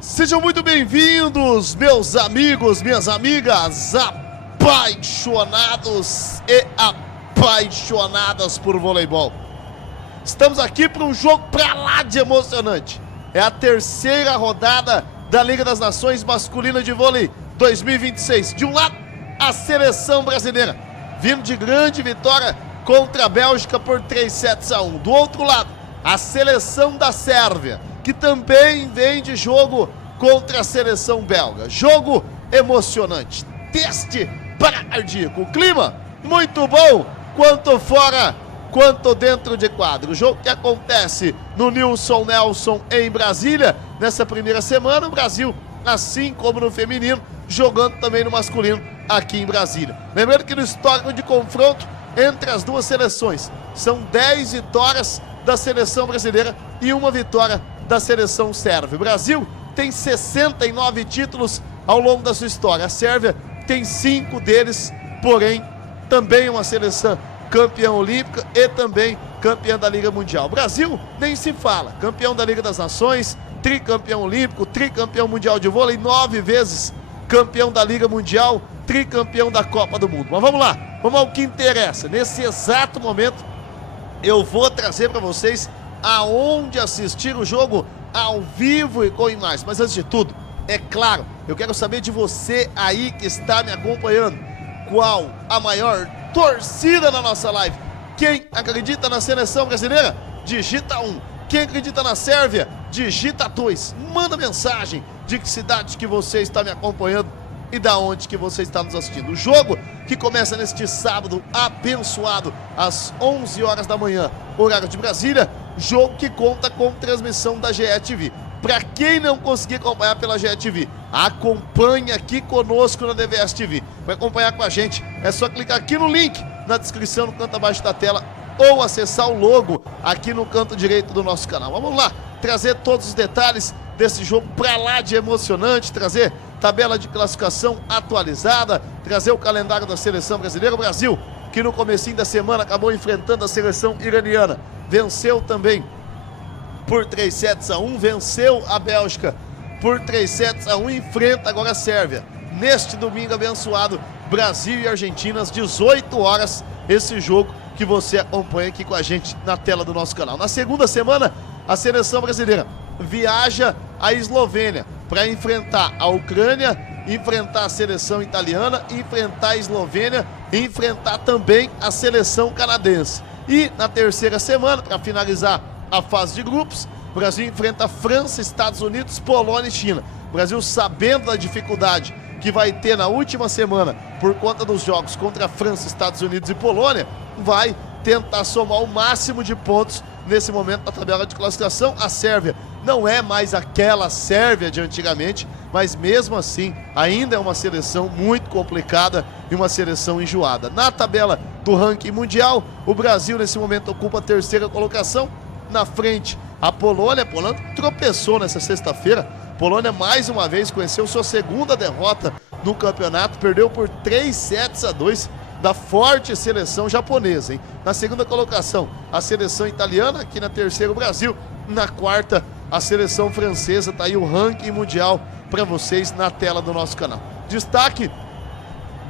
Sejam muito bem-vindos, meus amigos, minhas amigas, apaixonados e apaixonadas por voleibol. Estamos aqui para um jogo pra lá de emocionante. É a terceira rodada da Liga das Nações Masculina de Vôlei 2026. De um lado, a seleção brasileira, vindo de grande vitória contra a Bélgica por 3-1. Do outro lado, a seleção da Sérvia, que também vem de jogo contra a seleção belga. Jogo emocionante, teste cardíaco, clima muito bom, quanto fora, quanto dentro de quadro. O jogo que acontece no Nilson Nelson em Brasília, nessa primeira semana, o Brasil, assim como no feminino, jogando também no masculino aqui em Brasília. Lembrando que no histórico de confronto entre as duas seleções, são 10 vitórias da seleção brasileira e uma vitória da seleção sérvia. O Brasil tem 69 títulos ao longo da sua história. A Sérvia tem 5 deles, porém, também uma seleção campeã olímpica e também campeã da Liga Mundial. O Brasil nem se fala, campeão da Liga das Nações, tricampeão olímpico, tricampeão mundial de vôlei, 9 vezes campeão da Liga Mundial, tricampeão da Copa do Mundo. Mas vamos lá, vamos ao que interessa. Nesse exato momento, eu vou trazer para vocês aonde assistir o jogo ao vivo e com imagens. Mas antes de tudo, é claro, eu quero saber de você aí que está me acompanhando, qual a maior torcida na nossa live? Quem acredita na seleção brasileira? Digita 1. Quem acredita na Sérvia? Digita 2. Manda mensagem de que cidade que você está me acompanhando e da onde que você está nos assistindo. O jogo que começa neste sábado abençoado às 11 horas da manhã, horário de Brasília, jogo que conta com transmissão da GE.TV. Para quem não conseguir acompanhar pela GE.TV, acompanhe aqui conosco na DVS TV. Para acompanhar com a gente, é só clicar aqui no link na descrição, no canto abaixo da tela, ou acessar o logo aqui no canto direito do nosso canal. Vamos lá, trazer todos os detalhes desse jogo para lá de emocionante, trazer tabela de classificação atualizada, trazer o calendário da seleção brasileira. O Brasil, que no comecinho da semana acabou enfrentando a seleção iraniana, venceu também por 3-1, venceu a Bélgica por 3-1 e enfrenta agora a Sérvia. Neste domingo abençoado, Brasil e Argentina, às 18 horas, esse jogo que você acompanha aqui com a gente na tela do nosso canal. Na segunda semana, a seleção brasileira viaja à Eslovênia para enfrentar a Ucrânia, enfrentar a seleção italiana, enfrentar a Eslovênia e enfrentar também a seleção canadense. E na terceira semana, para finalizar a fase de grupos, o Brasil enfrenta a França, Estados Unidos, Polônia e China. O Brasil, sabendo da dificuldade que vai ter na última semana por conta dos jogos contra a França, Estados Unidos e Polônia, vai tentar somar o máximo de pontos nesse momento na tabela de classificação. A Sérvia não é mais aquela Sérvia de antigamente, mas mesmo assim ainda é uma seleção muito complicada e uma seleção enjoada. Na tabela do ranking mundial, o Brasil nesse momento ocupa a terceira colocação, na frente a Polônia. A Polônia tropeçou nessa sexta-feira. A Polônia mais uma vez conheceu sua segunda derrota no campeonato, perdeu por 3-2 da forte seleção japonesa, hein? Na segunda colocação, a seleção italiana, aqui na terceira o Brasil, na quarta a seleção francesa. Tá aí o ranking mundial para vocês na tela do nosso canal. Destaque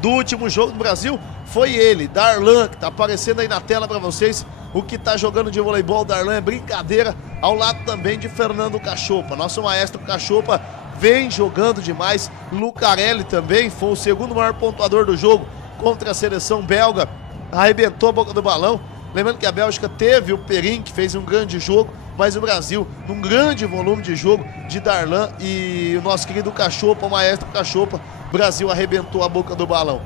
do último jogo do Brasil foi ele, Darlan, que tá aparecendo aí na tela para vocês. O que tá jogando de voleibol, Darlan, é brincadeira, ao lado também de Fernando Cachopa. Nosso maestro Cachopa vem jogando demais. Lucarelli também foi o segundo maior pontuador do jogo contra a seleção belga, arrebentou a boca do balão. Lembrando que a Bélgica teve o Perin, que fez um grande jogo, mas o Brasil, num grande volume de jogo de Darlan e o nosso querido Cachopa, o maestro Cachopa, o Brasil arrebentou a boca do balão.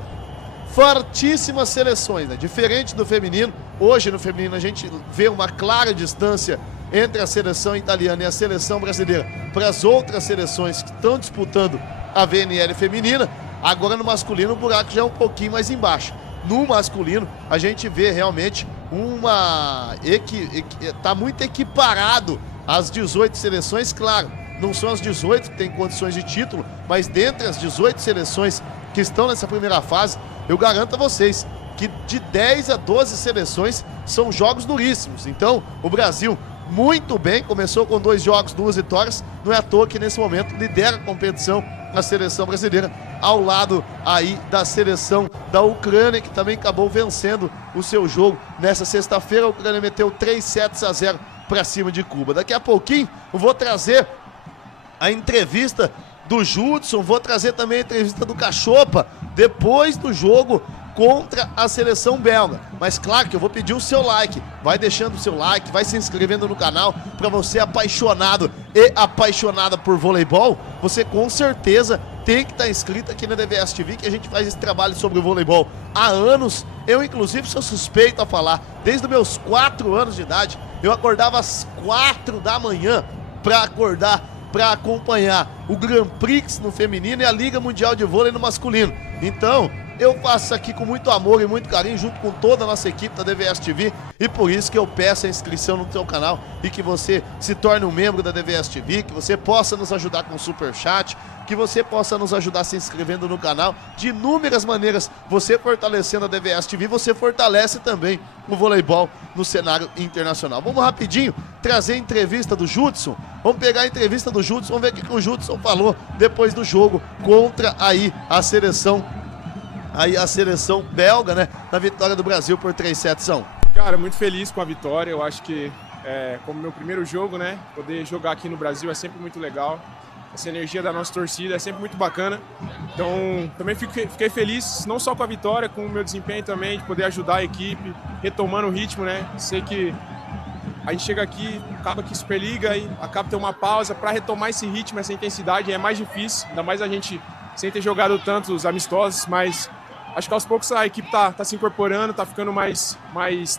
Fortíssimas seleções, né? Diferente do feminino. Hoje no feminino a gente vê uma clara distância entre a seleção italiana e a seleção brasileira para as outras seleções que estão disputando a VNL feminina. Agora no masculino o buraco já é um pouquinho mais embaixo. No masculino a gente vê realmente tá muito equiparado as 18 seleções. Claro, não são as 18 que têm condições de título, mas dentre as 18 seleções que estão nessa primeira fase, eu garanto a vocês que de 10 a 12 seleções são jogos duríssimos. Então, o Brasil muito bem, começou com 2 jogos, 2 vitórias, não é à toa que nesse momento lidera a competição a seleção brasileira, ao lado aí da seleção da Ucrânia, que também acabou vencendo o seu jogo nessa sexta-feira. A Ucrânia meteu 3-0 para cima de Cuba. Daqui a pouquinho eu vou trazer a entrevista do Judson, vou trazer também a entrevista do Cachopa depois do jogo contra a seleção belga. Mas claro que eu vou pedir o seu like, vai deixando o seu like, vai se inscrevendo no canal. Para você apaixonado e apaixonada por voleibol, você com certeza tem que estar inscrito aqui na DVS TV, que a gente faz esse trabalho sobre o voleibol há anos. Eu inclusive sou suspeito a falar, desde os meus 4 anos de idade, eu acordava às 4 da manhã para acompanhar o Grand Prix no feminino e a Liga Mundial de Vôlei no masculino. Então, eu faço isso aqui com muito amor e muito carinho, junto com toda a nossa equipe da DVS TV, e por isso que eu peço a inscrição no seu canal e que você se torne um membro da DVS TV, que você possa nos ajudar com o Superchat, que você possa nos ajudar se inscrevendo no canal. De inúmeras maneiras, você fortalecendo a DVS TV, você fortalece também o voleibol no cenário internacional. Vamos rapidinho trazer a entrevista do Judson. Vamos pegar a entrevista do Judson, vamos ver o que o Judson falou depois do jogo contra aí a seleção belga, né, na vitória do Brasil por 3-1. Cara, muito feliz com a vitória. Eu acho que, como meu primeiro jogo, né, poder jogar aqui no Brasil é sempre muito legal. Essa energia da nossa torcida é sempre muito bacana. Então, também fiquei feliz, não só com a vitória, com o meu desempenho também, de poder ajudar a equipe, retomando o ritmo, né. Sei que a gente chega aqui, acaba aqui Superliga e acaba ter uma pausa para retomar esse ritmo, essa intensidade, é mais difícil, ainda mais a gente sem ter jogado tantos amistosos, mas acho que aos poucos a equipe tá se incorporando, tá ficando mais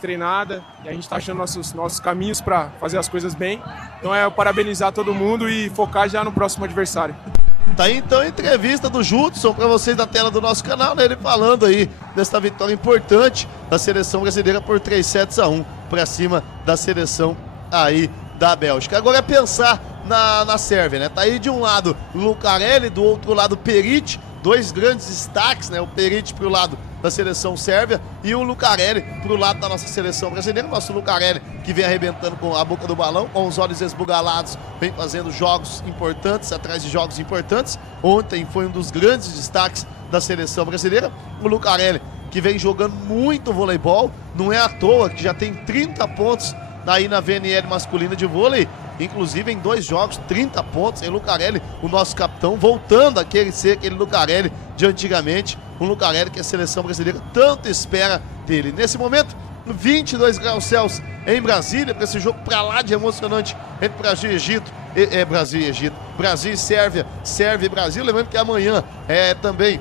treinada e a gente tá achando nossos caminhos para fazer as coisas bem. Então eu parabenizar todo mundo e focar já no próximo adversário. Tá aí então a entrevista do Judson para vocês na tela do nosso canal, né? Ele falando aí dessa vitória importante da seleção brasileira por 3-1 para cima da seleção aí da Bélgica. Agora é pensar na Sérvia, né? Tá aí de um lado Lucarelli, do outro lado Peric, 2 grandes destaques, né? O Peric pro lado da seleção sérvia e o Lucarelli pro lado da nossa seleção brasileira. Nosso Lucarelli que vem arrebentando com a boca do balão, com os olhos esbugalados, vem fazendo jogos importantes, atrás de jogos importantes. Ontem foi um dos grandes destaques da seleção brasileira. O Lucarelli que vem jogando muito voleibol, não é à toa que já tem 30 pontos aí na VNL masculina de vôlei, inclusive em 2 jogos, 30 pontos. Em Lucarelli, o nosso capitão, voltando a ser aquele Lucarelli de antigamente, um Lucarelli que a seleção brasileira tanto espera dele. Nesse momento, 22 graus Celsius em Brasília, para esse jogo pra lá de emocionante entre Brasil e Egito, Brasil e Sérvia, Sérvia e Brasil. Lembrando que amanhã também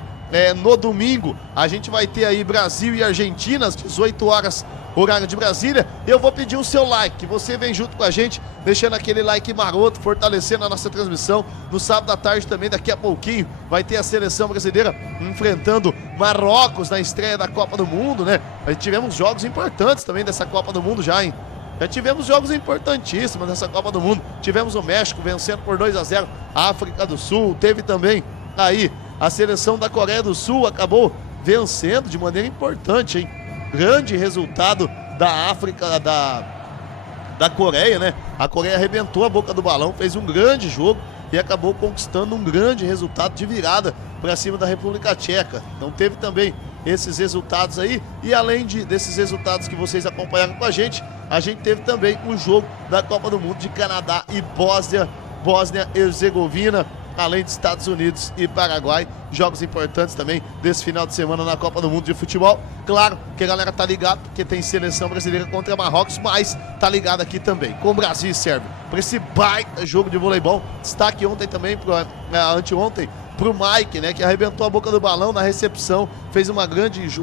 no domingo a gente vai ter aí Brasil e Argentina às 18 horas horário de Brasília. Eu vou pedir o seu like, que você vem junto com a gente, deixando aquele like maroto, fortalecendo a nossa transmissão. No sábado à tarde também, daqui a pouquinho, vai ter a seleção brasileira enfrentando Marrocos na estreia da Copa do Mundo, né? Aí tivemos jogos importantes também dessa Copa do Mundo já, hein? Já tivemos jogos importantíssimos nessa Copa do Mundo. Tivemos o México vencendo por 2-0 a África do Sul. Teve também aí a seleção da Coreia do Sul, acabou vencendo de maneira importante, hein? Grande resultado da África, da Coreia, né? A Coreia arrebentou a boca do balão, fez um grande jogo e acabou conquistando um grande resultado de virada para cima da República Tcheca. Então teve também esses resultados aí, e além desses resultados que vocês acompanharam com a gente teve também um jogo da Copa do Mundo de Canadá e Bósnia e Herzegovina, além de Estados Unidos e Paraguai. Jogos importantes também desse final de semana na Copa do Mundo de Futebol. Claro que a galera tá ligada, porque tem seleção brasileira contra Marrocos, mas tá ligado aqui também com Brasil e Sérvia, para esse baita jogo de voleibol. Destaque ontem também, anteontem, pro Mike, né, que arrebentou a boca do balão na recepção, fez um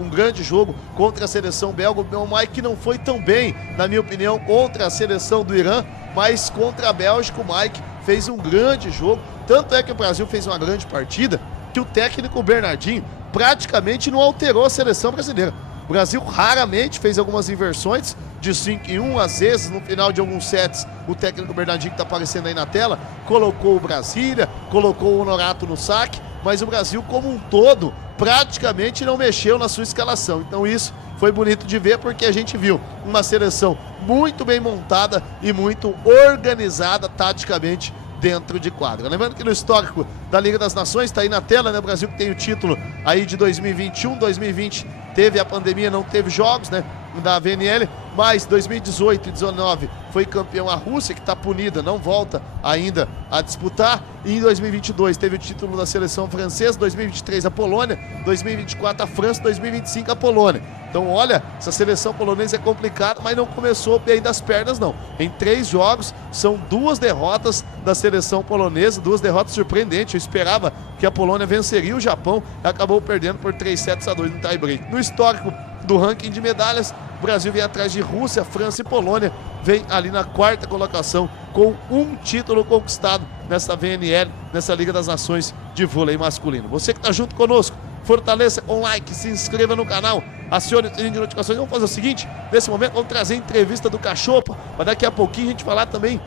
grande jogo contra a seleção belga. O Mike que não foi tão bem, na minha opinião, contra a seleção do Irã, mas contra a Bélgica o Mike fez um grande jogo. Tanto é que o Brasil fez uma grande partida que o técnico Bernardinho praticamente não alterou a seleção brasileira. O Brasil raramente fez algumas inversões de 5 em 1, às vezes no final de alguns sets o técnico Bernardinho, que está aparecendo aí na tela, colocou o Brasília, colocou o Honorato no saque, mas o Brasil como um todo praticamente não mexeu na sua escalação. Então isso foi bonito de ver porque a gente viu uma seleção muito bem montada e muito organizada taticamente dentro de quadra. Lembrando que no histórico da Liga das Nações, está aí na tela, né? O Brasil que tem o título aí de 2021, 2020 teve a pandemia, não teve jogos, né? Da VNL, mas 2018 e 2019 foi campeão a Rússia, que está punida, não volta ainda a disputar. E em 2022 teve o título da seleção francesa, 2023 a Polônia, 2024 a França, 2025 a Polônia. Então olha, essa seleção polonesa é complicada, mas não começou bem das pernas não. Em 3 jogos, são 2 derrotas da seleção polonesa, 2 derrotas surpreendentes. Eu esperava que a Polônia venceria o Japão, acabou perdendo por 3-7-2 no tie-break. No histórico do ranking de medalhas, o Brasil vem atrás de Rússia, França e Polônia, vem ali na 4ª colocação com 1 título conquistado nessa VNL, nessa Liga das Nações de vôlei masculino. Você que está junto conosco, fortaleça com like, se inscreva no canal, acione o sininho de notificações. Vamos fazer o seguinte, nesse momento vamos trazer a entrevista do Cachopa, para daqui a pouquinho a gente falar também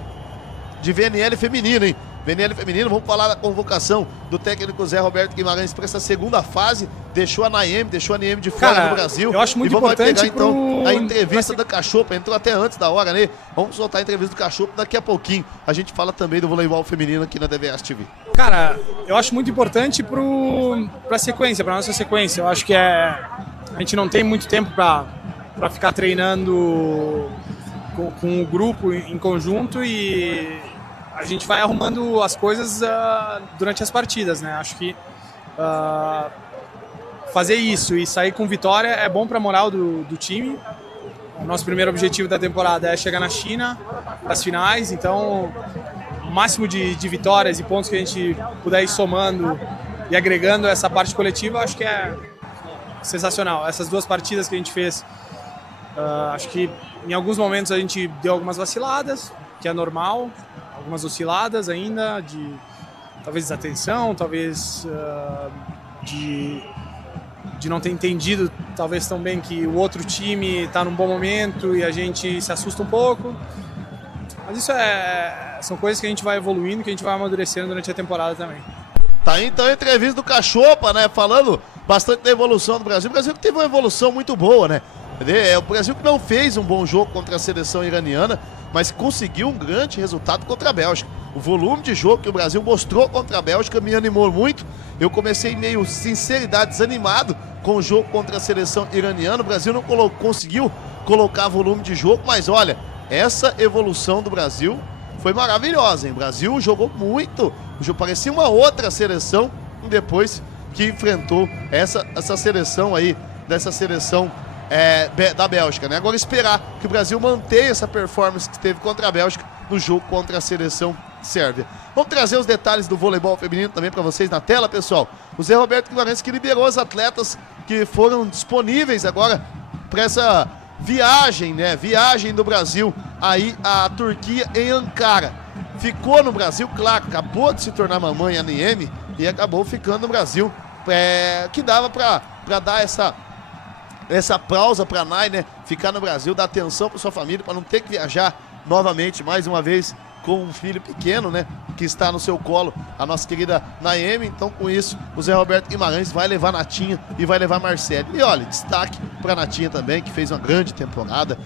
de VNL feminino, hein? VNL feminino, vamos falar da convocação do técnico Zé Roberto Guimarães para essa segunda fase. Deixou a Naemi de fora do Brasil. Eu acho muito e vamos importante pegar então a entrevista da Cachopa. Entrou até antes da hora, né? Vamos soltar a entrevista do Cachopa daqui a pouquinho. A gente fala também do voleibol feminino aqui na DVS TV. Cara, eu acho muito importante pra sequência, pra nossa sequência. Eu acho que a gente não tem muito tempo pra ficar treinando com o grupo em conjunto e a gente vai arrumando as coisas durante as partidas, né? Acho que fazer isso e sair com vitória é bom para a moral do time. O nosso primeiro objetivo da temporada é chegar na China, nas finais, então o máximo de vitórias e pontos que a gente puder ir somando e agregando essa parte coletiva, acho que é sensacional. Essas 2 partidas que a gente fez, acho que em alguns momentos a gente deu algumas vaciladas, que é normal, algumas osciladas ainda, de talvez desatenção, talvez de não ter entendido talvez tão bem que o outro time está num bom momento e a gente se assusta um pouco. Mas isso são coisas que a gente vai evoluindo, que a gente vai amadurecendo durante a temporada também. Tá aí então a entrevista do Cachopa, né? Falando bastante da evolução do Brasil. O Brasil que teve uma evolução muito boa, né? O Brasil que não fez um bom jogo contra a seleção iraniana, mas conseguiu um grande resultado contra a Bélgica. O volume de jogo que o Brasil mostrou contra a Bélgica me animou muito. Eu comecei meio sinceridade, desanimado com o jogo contra a seleção iraniana. O Brasil não conseguiu colocar volume de jogo, mas olha, essa evolução do Brasil foi maravilhosa, hein? O Brasil jogou muito, parecia uma outra seleção depois que enfrentou essa seleção aí, dessa seleção da Bélgica, né? Agora esperar que o Brasil mantenha essa performance que teve contra a Bélgica no jogo contra a seleção sérvia. Vamos trazer os detalhes do voleibol feminino também para vocês na tela, pessoal. O Zé Roberto Guimarães que liberou as atletas que foram disponíveis agora para essa viagem, né? Viagem do Brasil aí à Turquia em Ankara. Ficou no Brasil, claro, acabou de se tornar mamãe a Naemi e acabou ficando no Brasil, que dava para dar essa pausa para a Nai, né? Ficar no Brasil, dar atenção para sua família, para não ter que viajar novamente, mais uma vez, com um filho pequeno, né? Que está no seu colo, a nossa querida Naemi. Então, com isso, o Zé Roberto Guimarães vai levar Natinha e vai levar Marcele. E olha, destaque para Natinha também, que fez uma grande temporada,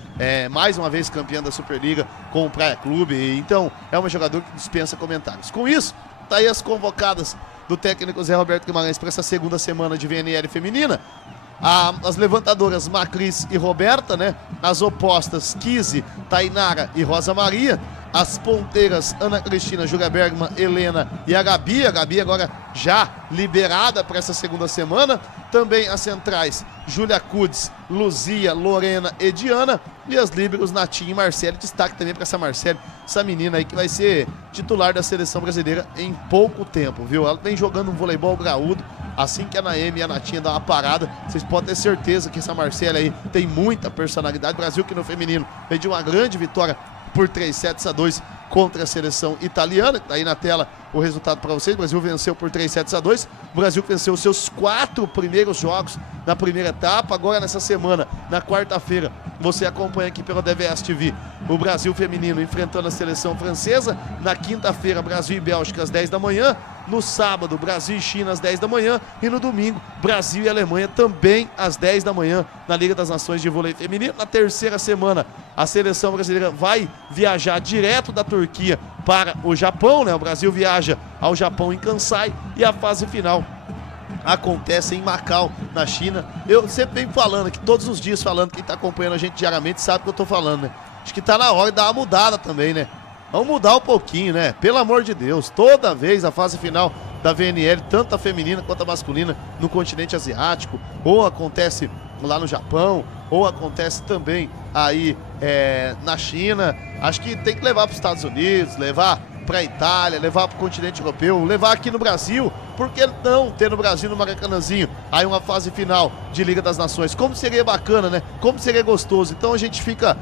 mais uma vez campeã da Superliga com o Praia Clube. Então, é uma jogadora que dispensa comentários. Com isso, tá aí as convocadas do técnico Zé Roberto Guimarães para essa segunda semana de VNL feminina. As levantadoras Macris e Roberta, né? As opostas Kizzy, Tainara e Rosa Maria. As ponteiras Ana Cristina, Júlia Bergman, Helena e a Gabi. A Gabi agora já liberada para essa segunda semana. Também as centrais Júlia Cudes, Luzia, Lorena e Diana. E as líberos Natinha e Marcele. Destaque também para essa Marcele, essa menina aí que vai ser titular da seleção brasileira em pouco tempo, viu? Ela vem jogando um voleibol graúdo. Assim que a Naemi e a Natinha dão uma parada, vocês podem ter certeza que essa Marcele aí tem muita personalidade. O Brasil que no feminino vem de uma grande vitória por 3-7-2 contra a seleção italiana. Tá aí na tela o resultado para vocês. O Brasil venceu por 3-7-2. O Brasil venceu os seus 4 primeiros jogos na primeira etapa. Agora nessa semana, na quarta-feira, você acompanha aqui pela DVS TV o Brasil feminino enfrentando a seleção francesa. Na quinta-feira, Brasil e Bélgica às 10 da manhã. No sábado, Brasil e China às 10 da manhã. E no domingo, Brasil e Alemanha também às 10 da manhã na Liga das Nações de Vôlei Feminino. Na terceira semana, a seleção brasileira vai viajar direto da Turquia para o Japão, né? O Brasil viaja ao Japão em Kansai e a fase final acontece em Macau, na China. Eu sempre venho falando aqui, todos os dias falando, quem tá acompanhando a gente diariamente sabe o que eu tô falando, né? Acho que tá na hora de dar uma mudada também, né? Vamos mudar um pouquinho, né? Pelo amor de Deus, toda vez a fase final da VNL, tanto a feminina quanto a masculina, no continente asiático, ou acontece lá no Japão, ou acontece também aí na China. Acho que tem que levar para os Estados Unidos, levar para a Itália, levar para o continente europeu, levar aqui no Brasil. Por que não ter no Brasil, no Maracanãzinho, aí uma fase final de Liga das Nações? Como seria bacana, né? Como seria gostoso. Então a gente fica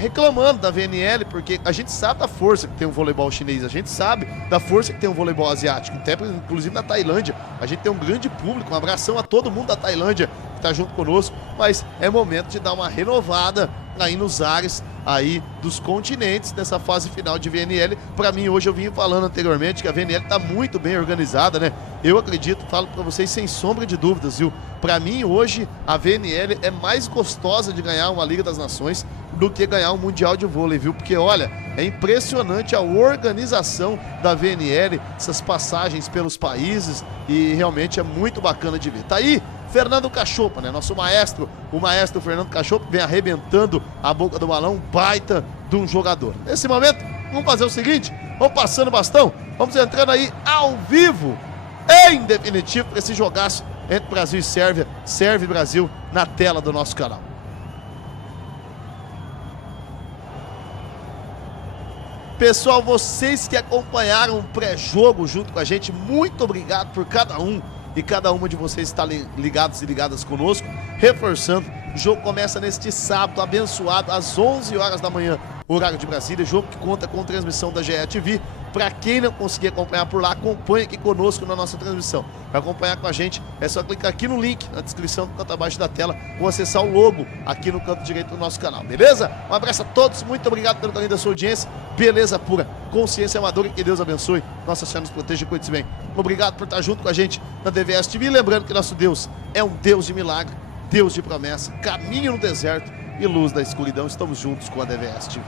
reclamando da VNL, porque a gente sabe da força que tem o voleibol chinês, a gente sabe da força que tem o voleibol asiático, até inclusive na Tailândia. A gente tem um grande público, um abração a todo mundo da Tailândia que está junto conosco, mas é momento de dar uma renovada aí nos ares aí dos continentes nessa fase final de VNL. Para mim, hoje eu vim falando anteriormente que a VNL está muito bem organizada, né? Eu acredito, falo para vocês sem sombra de dúvidas, viu? Para mim, hoje, a VNL é mais gostosa de ganhar uma Liga das Nações do que ganhar um Mundial de Vôlei, viu? Porque, olha, é impressionante a organização da VNL, essas passagens pelos países, e realmente é muito bacana de ver. Tá aí Fernando Cachopa, né? Nosso maestro, o maestro Fernando Cachopa, vem arrebentando a boca do balão, baita de um jogador. Nesse momento, vamos fazer o seguinte, vamos passando o bastão, vamos entrando aí ao vivo, em definitivo, para esse jogaço entre Brasil e Sérvia, Sérvia e Brasil, na tela do nosso canal. Pessoal, vocês que acompanharam o pré-jogo junto com a gente, muito obrigado por cada um e cada uma de vocês estar ligados e ligadas conosco. Reforçando, o jogo começa neste sábado abençoado às 11 horas da manhã, horário de Brasília, jogo que conta com transmissão da GE TV. Para quem não conseguir acompanhar por lá, acompanhe aqui conosco na nossa transmissão. Para acompanhar com a gente, é só clicar aqui no link na descrição do canto abaixo da tela ou acessar o logo aqui no canto direito do nosso canal, beleza? Um abraço a todos, muito obrigado pelo carinho da sua audiência, beleza pura, consciência amadora, e que Deus abençoe, Nossa Senhora nos proteja e cuide-se bem. Obrigado por estar junto com a gente na DVS TV, e lembrando que nosso Deus é um Deus de milagre, Deus de promessa, caminho no deserto e luz da escuridão. Estamos juntos com a DVS TV.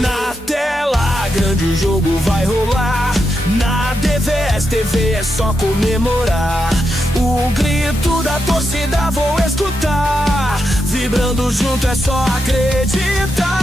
Na tela grande o jogo vai rolar. Na DVS TV é só comemorar. O grito da torcida vou escutar. Vibrando junto é só acreditar.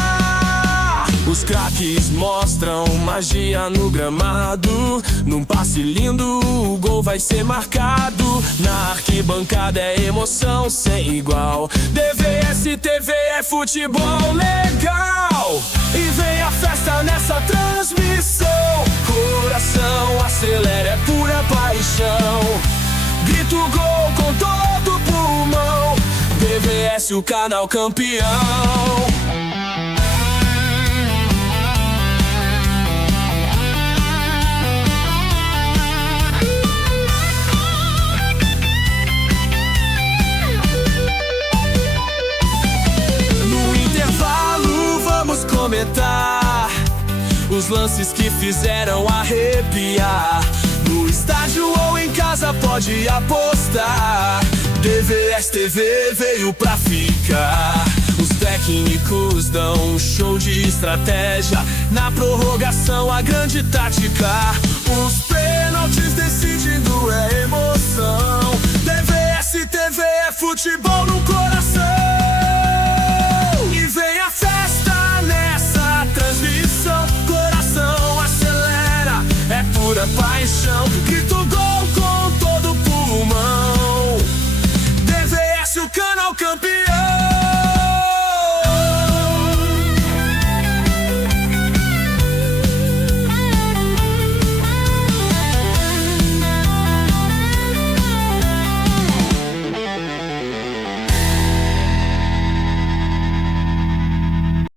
Os craques mostram magia no gramado. Num passe lindo o gol vai ser marcado. Na arquibancada é emoção sem igual. DVS TV é futebol legal. E vem a festa nessa transmissão. Coração acelera, é pura paixão. Grito gol com todo pulmão. DVS, o canal campeão. No intervalo vamos comentar os lances que fizeram arrepiar. No estádio ou em casa pode apostar. DVS TV veio pra ficar. Os técnicos dão um show de estratégia. Na prorrogação a grande tática. Os pênaltis decidindo é emoção. DVS TV é futebol no coração. E vem a festa nessa transmissão. Coração acelera, é pura paixão. Grito gol com todo pulmão. DVS, o canal campeão.